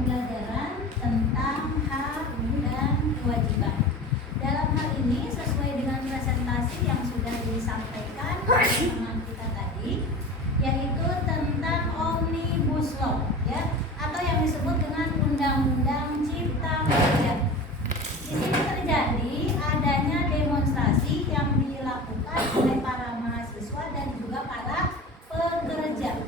pembelajaran tentang hak dan kewajiban. Dalam hal ini sesuai dengan presentasi yang sudah disampaikan oleh teman kita tadi, yaitu tentang Omnibus Law, ya, atau yang disebut dengan Undang-Undang Cipta Kerja. Di sini terjadi adanya demonstrasi yang dilakukan oleh para mahasiswa dan juga para pekerja.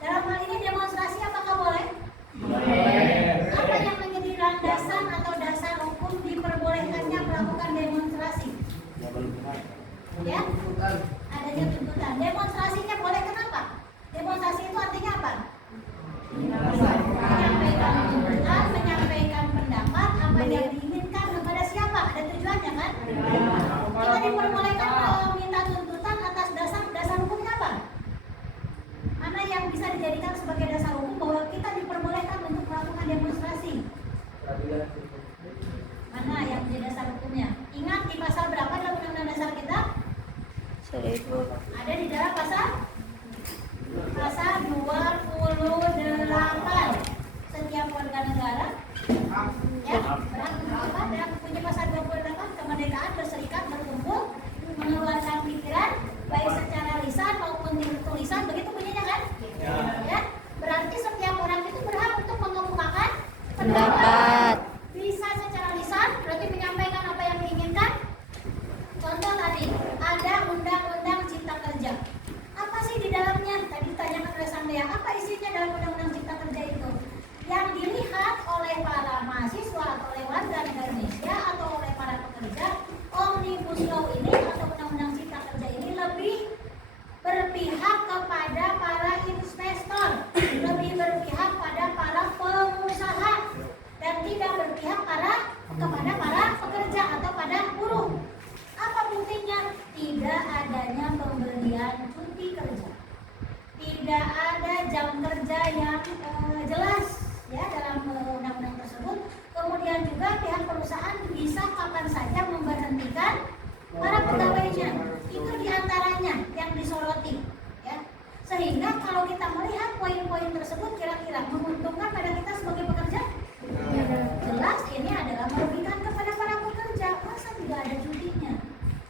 Dalam hal ini demonstrasi apakah boleh? Boleh. Apa yang menjadi landasan atau dasar hukum diperbolehkannya melakukan demonstrasi? Ya, adanya tuntutan. Demonstrasinya boleh, kenapa? Demonstrasi itu artinya apa? Menyampaikan tuntutan, menyampaikan pendapat, apa yang diinginkan kepada siapa? Ada tujuannya kan? Kita diperbolehkan meminta tuntutan atas dasar hukumnya apa? Mana yang bisa dijadikan sebagai dasar hukum bahwa kita diperbolehkan untuk melakukan demonstrasi? Mana yang menjadi dasar hukumnya? Ingat di pasal berapa dalam undang-undang dasar kita? 1000. Ada di dalam pasal 28. Setiap warga negara ya, berhak dan punya pasal 28 kemerdekaan berserikat, berkumpul, mengeluarkan pikiran baik secara lisan maupun tulisan, begitu bunyinya kan? Ya, berarti setiap orang itu berhak untuk mengemukakan pendapat. Bisa secara lisan, berarti menyampaikan apa yang diinginkan. Contoh tadi, ada Undang-Undang Cipta Kerja. Apa sih di dalamnya? Tadi ditanyakan oleh Sandria, apa isinya dalam Undang-Undang Cipta Kerja itu? Yang dilihat oleh para mahasiswa atau oleh warga negara Indonesia atau oleh para pekerja, Omnibus Law ini atau Undang-Undang Cipta Kerja ini lebih berpihak kepada para investor, lebih berpihak pada para pengusaha, dan tidak berpihak kepada para pekerja atau pada buruh. Apa buktinya? Tidak adanya pemberian cuti kerja, tidak ada jam kerja yang jelas ya dalam undang-undang tersebut. Kemudian juga pihak perusahaan bisa kapan saja memberhentikan para pegawainya. Itu diantaranya yang disoroti ya. Sehingga kalau kita melihat poin-poin tersebut kira-kira menguntungkan pada kita sebagai pekerja? Jelas ini adalah merugikan kepada para pekerja. Masa tidak ada cutinya?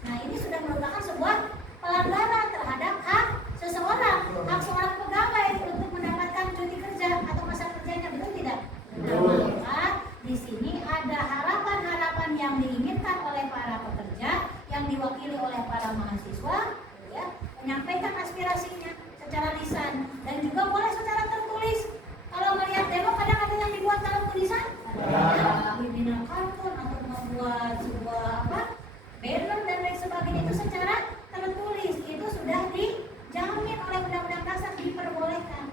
Nah, ini sudah merupakan sebuah pelanggaran terhadap hak seseorang, hak seorang pegawai untuk mendapatkan cuti kerja atau masa kerjanya, betul tidak? Nah, maka di sini ada harapan-harapan yang diinginkan oleh para pekerja yang diwakili oleh para mahasiswa, ya, menyampaikan aspirasinya secara lisan dan juga boleh secara tertulis. Kalau melihat demo kadang ada yang dibuat dalam tulisan, pimpinan kartun atau membuat sebuah banner dan lain sebagainya, itu secara tertulis itu sudah dijamin oleh Undang-Undang Dasar, diperbolehkan.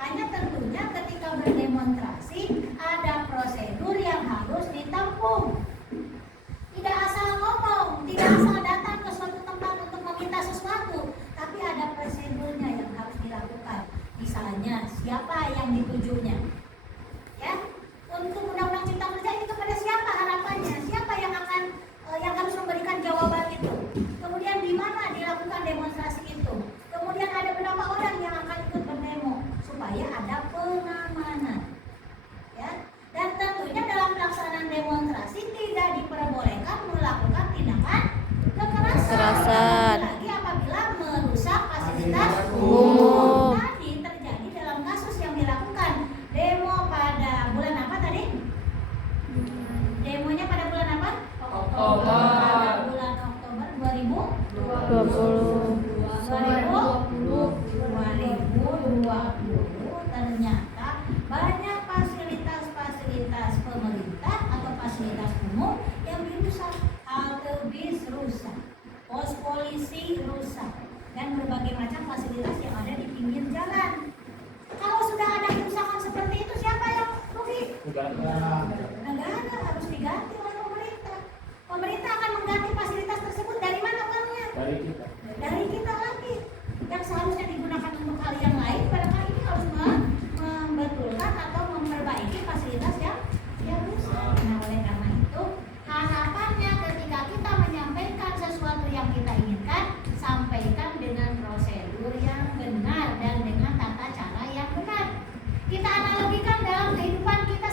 Hanya tentunya ketika berdemonstrasi ada prosedur yang harus ditempuh. Tidak asal ngomong, tidak asal datang ke suatu tempat untuk meminta sesuatu, tapi ada prosedurnya yang harus dilakukan. Misalnya siapa yang ditujunya, ya, untuk Undang-Undang Cipta Kerja ini kepada siapa harapannya, siapa yang akan yang harus memberikan jawaban itu. Kemudian di mana dilakukan demonstrasi itu. Kemudian ada berapa orang yang akan ikut berdemo supaya ada pengamanan. Ya. Dan tentunya dalam pelaksanaan demonstrasi tidak diperbolehkan melakukan tindakan kekerasan. Lagi apabila merusak fasilitas umum. Tadi terjadi dalam kasus yang dilakukan demo pada bulan apa tadi? Demonya pada bulan apa? Pada bulan Oktober 2020. Ternyata banyak fasilitas pemerintah atau fasilitas umum yang dirusak. Halte bis rusak, pos polisi rusak, dan berbagai macam fasilitas yang ada di pinggir jalan. Kalau sudah ada kerusakan seperti itu, siapa yang rugi? Negara harus diganti oleh pemerintah. Pemerintah akan mengganti fasilitas tersebut dari mana uangnya? Dari kita lagi. Yang seharusnya digunakan untuk hal yang lain, barangkali ini harus membetulkan atau memperbaiki fasilitas yang rusak. Nah, oleh karena itu, harapannya ketika kita menyampaikan sesuatu yang kita inginkan, sampaikan dengan prosedur yang benar dan dengan tata cara yang benar. Kita analogikan dalam kehidupan kita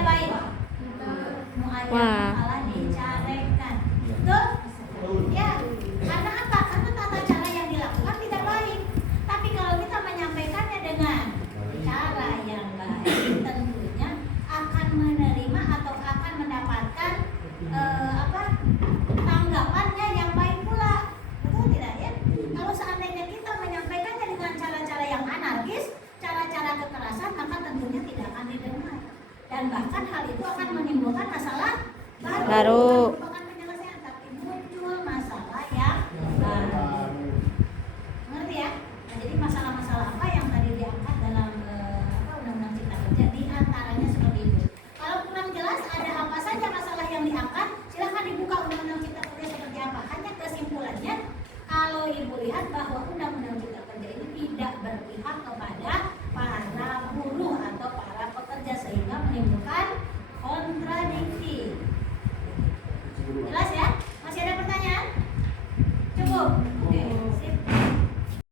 tidak baik? Wah. Malah dicarekan. Betul? Ya. Karena apa? Karena tata cara yang dilakukan tidak baik. Tapi kalau kita menyampaikannya dengan cara yang baik, tentunya akan menerima atau akan mendapatkan tanggapannya yang baik pula. Betul tidak ya? Kalau seandainya kita menyampaikannya dengan cara-cara yang anarkis, cara-cara kekerasan, maka tentunya tidak akan didengar. Dan bahkan hal itu akan menimbulkan masalah baru. Bukan penyelesaian, tapi muncul masalah yang baru. Ngerti ya? Nah, jadi masalah-masalah apa yang tadi diangkat dalam Undang-Undang Cipta Kerja, di antaranya seperti itu. Kalau kurang jelas ada apa saja masalah yang diangkat, silahkan dibuka Undang-Undang Cipta Kerja seperti apa. Hanya kesimpulannya, kalau Ibu lihat bahwa Undang-Undang Cipta Kerja ini tidak berpihak kepada